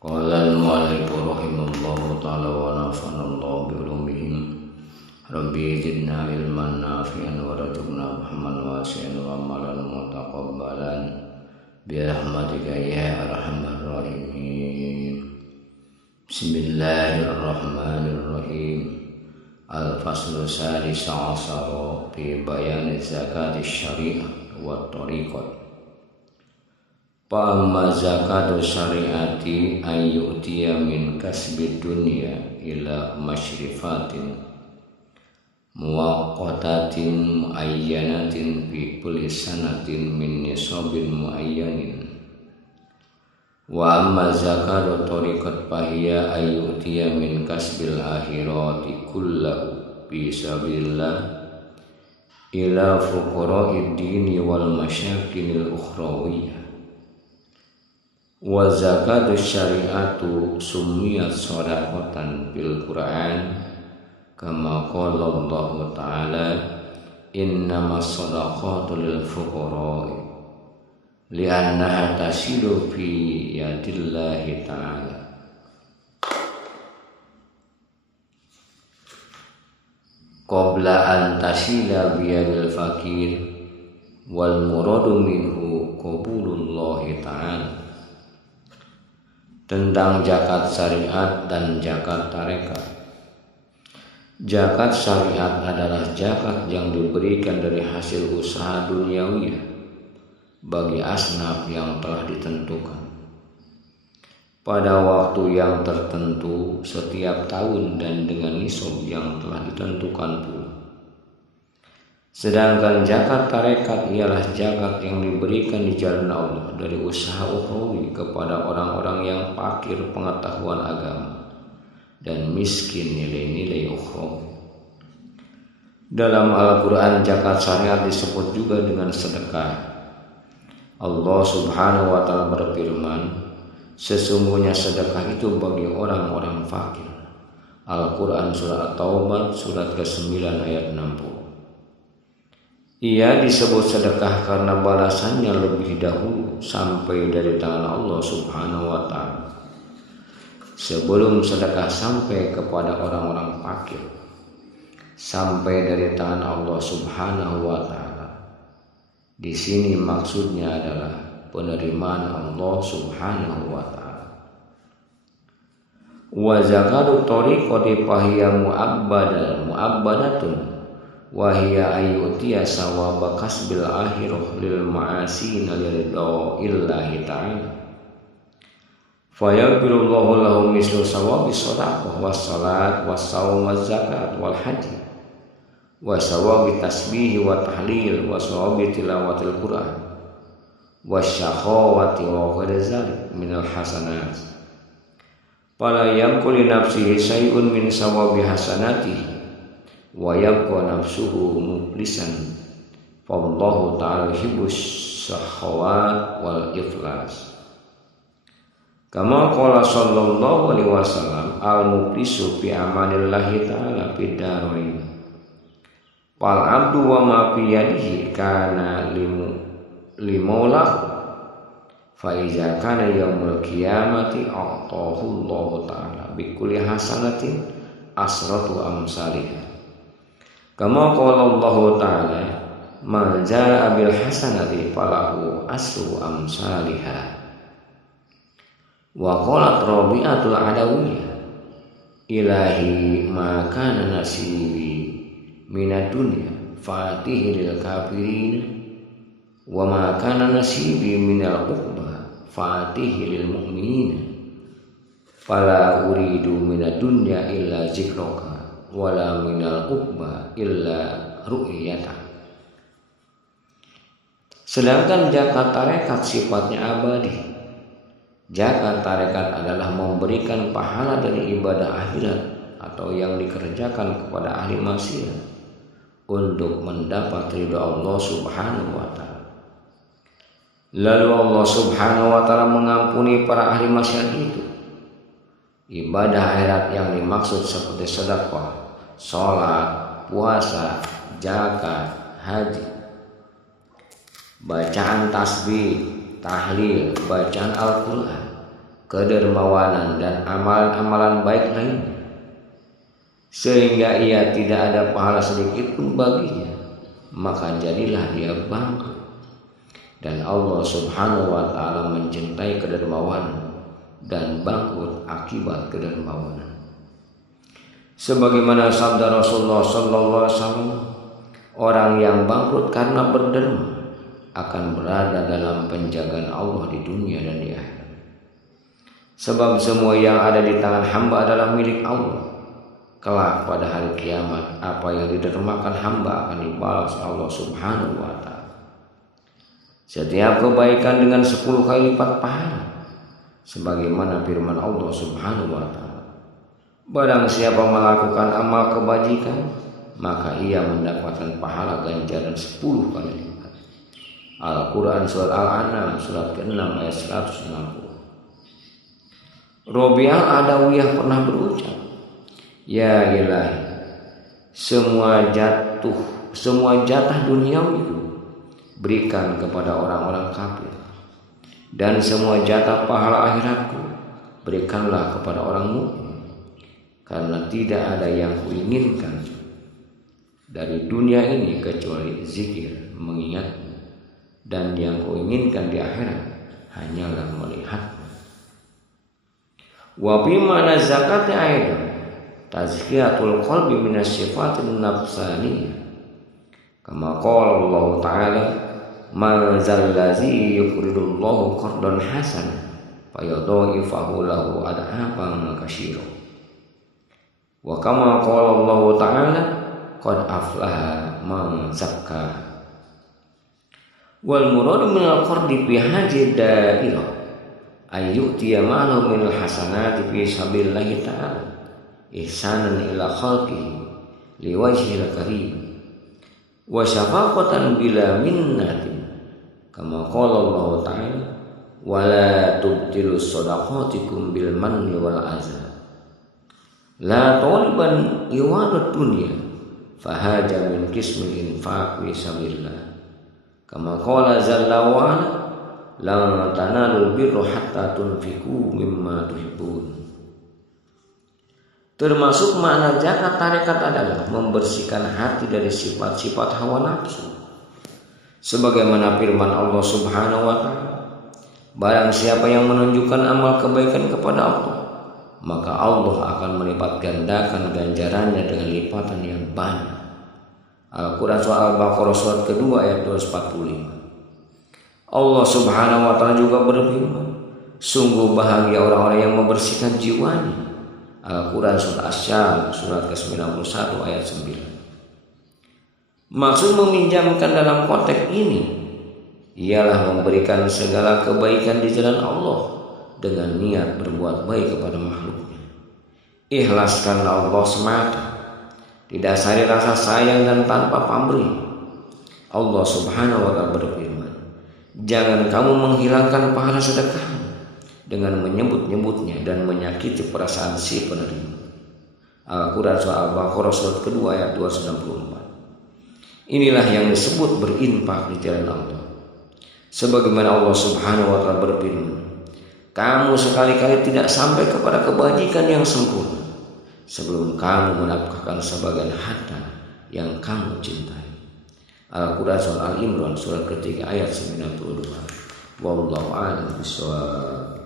Qala al-mu'allif rahimahullahu ta'ala wa nafa'ana Allah bi ulumihim. Rabbi zidna ilman nafi'an wa rzuqna fahman wasi'an wa amalan mutaqabbalan bi rahmatika ya arhamar rahimin. Bismillahirrahmanirrahim. Al-faslu salis asara fi bayan zakati syariah wa tariqat. Fa'amma zakatu syariati ayyutiya min kasbid dunya ila masyrifatin muwaqqatatin muayyanatin fi kulli sanatin min nisabin muayyanin. Wa amma zakatu tariqat fahiya ayyutiya min kasbil akhirati kullahu fi sabilillah ila fuqara'id dini wal masyakinil ukhrawiyah. Wa zakatu syariatu sumiyat shadaqatan bil Qur'an kama qala Allah ta'ala innamas shadaqatu lil fuqara'i li'annaha tasilu fi yadillahi ta'ala. Qabla an tasila biyadil fakir wal muradu minhu qabulullahi ta'ala. Tentang zakat syariat dan zakat tarekat. Zakat syariat adalah zakat yang diberikan dari hasil usaha duniawiyah bagi asnaf yang telah ditentukan pada waktu yang tertentu setiap tahun dan dengan nisab yang telah ditentukan pula. Sedangkan zakat tarekat ialah zakat yang diberikan di jalan Allah dari usaha ukhrawi kepada orang-orang yang fakir pengetahuan agama dan miskin nilai-nilai ukhrawi. Dalam Al-Quran zakat syariat disebut juga dengan sedekah. Allah Subhanahu wa ta'ala berfirman, sesungguhnya sedekah itu bagi orang-orang fakir. Al-Quran surah At-Taubah surat ke-9 ayat 60. Ia disebut sedekah karena balasannya lebih dahulu sampai dari tangan Allah Subhanahu wa ta'ala sebelum sedekah sampai kepada orang-orang fakir, sampai dari tangan Allah Subhanahu wa ta'ala. Di sini maksudnya adalah penerimaan Allah Subhanahu wa ta'ala. Wa zakatu tariqati fahiya mu'abbadatun wa hiya ayyutiya sawaba kasbil akhirah lil ma'asina lillahi ta'ala fayaghfirullahu lahum mislu sawabi shadaqah was salat was shaum waz zakat wal haji wa sawabi tasbih wa tahlil wa sawabi tilawatil Qur'an wasyahawati wa ghairi dzalik minal hasanat fala yamku li nafsihi syai'un min sawabi hasanatihi wa yabqa nafsuhu muflisan fallahu ta'ala yuhibbus syahawat wal ikhlas kama qala sallallahu alaihi wasallam al muflisu fi amanillahi ta'ala fid darain wal abdu wa ma fi yadihi kana limaulah fa iza kana yaumul qiyamati a'tahu Allah ta'ala bi kulli hasanatin asratu amsalihah. Kama qala Allah ta'ala man jaa bil hasanati falahu asru amsalihah. Wa qalat Rabi'atul Adawiyah ilahi ma kana nasibi minad dunya fatihi lil kafirin wa ma kana nasibi minal uqba fatihi lil mu'minin fala uridu minad dunya illa zikraka wala minal uqba illa ru'yata. Sedangkan zakat tarekat sifatnya abadi. Zakat tarekat adalah memberikan pahala dari ibadah akhirat atau yang dikerjakan kepada ahli maksiat untuk mendapat ridha Allah Subhanahu wa ta'ala. Lalu Allah Subhanahu wa ta'ala mengampuni para ahli maksiat itu. Ibadah akhirat yang dimaksud seperti sedekah, sholat, puasa, zakat, haji, bacaan tasbih, tahlil, bacaan Al-Quran, kedermawanan dan amalan-amalan baik lainnya, sehingga ia tidak ada pahala sedikit pun baginya, maka jadilah dia bangkrut. Dan Allah Subhanahu wa ta'ala mencintai kedermawanan dan bangkrut akibat kedermawanan. Sebagaimana sabda Rasulullah sallallahu alaihi wasallam, orang yang bangkrut karena berderma akan berada dalam penjagaan Allah di dunia dan di akhirat. Sebab semua yang ada di tangan hamba adalah milik Allah. Kelak pada hari kiamat, apa yang didermakan hamba akan dibalas Allah Subhanahu wa ta'ala. Setiap kebaikan dengan 10 kali lipat pahala, sebagaimana firman Allah Subhanahu wa ta'ala, barang siapa melakukan amal kebajikan, maka ia mendapatkan pahala ganjaran 10 kali lipat. Al-Quran surat Al-An'am surat ke-6 ayat 160. Robi'ah Adawiyah pernah berucap, ya ilahi, semua jatah duniawi itu berikan kepada orang-orang kafir, dan semua jatah pahala akhiratku berikanlah kepada orang mukmin, karena tidak ada yang kuinginkan dari dunia ini kecuali zikir, mengingatmu, dan yang kuinginkan di akhirat hanyalah melihatmu. Wa fi ma'na zakati aidan tazkiyatul qalbi minas sifatin nafsaniyah, kama qala Allah ta'ala, ma zallazi yuqridullahu qardan hasanan fayudha'ifahu lahu adhafan katsira. Wa kama qala Allah ta'ala, qad aflaha man zakka. Wal muradu minal qardi fi hadhihi dairah ay yu'tiya ma'lahu minal hasanati fi sabilillahi ta'ala ihsanan ila khalqihi liwajhil karim wa syafaqatan bila minnatin, kama qala Allah ta'ala, wala tubtilu shadaqatikum bil manni wal adza la taliban iwadat dunya fahaja min qismil infaq fi sabilillah, kama qala jalla wa ala, la tanalul birra hatta tunfiqu mimma tuhibbun. Termasuk makna zakat tarekat adalah membersihkan hati dari sifat-sifat hawa nafsu, sebagaimana firman Allah Subhanahu wa ta'ala, barang siapa yang menunjukkan amal kebaikan kepada Allah, maka Allah akan melipat gandakan ganjarannya dengan lipatan yang banyak. Al-Quran surah Al-Baqarah surat kedua ayat 245. Allah Subhanahu wa ta'ala juga berfirman, sungguh bahagia orang-orang yang membersihkan jiwanya. Al-Quran surah Asy-Syams surat ke-91 ayat 9. Maksud meminjamkan dalam konteks ini ialah memberikan segala kebaikan di jalan Allah dengan niat berbuat baik kepada makhluknya. Ikhlas karena Allah semata, didasari rasa sayang dan tanpa pamrih. Allah Subhanahu wa ta'ala berfirman, jangan kamu menghilangkan pahala sedekah dengan menyebut-nyebutnya dan menyakiti perasaan si penerima. Al-Quran surah Al-Baqarah surat kedua ayat 294. Inilah yang disebut berinfak di jalan Allah. Sebagaimana Allah Subhanahu wa ta'ala berfirman, kamu sekali-kali tidak sampai kepada kebajikan yang sempurna sebelum kamu menafkahkan sebagian harta yang kamu cintai. Al-Quran surah Al-Imran surat ketiga ayat 92. Wallahu a'lam bishawab.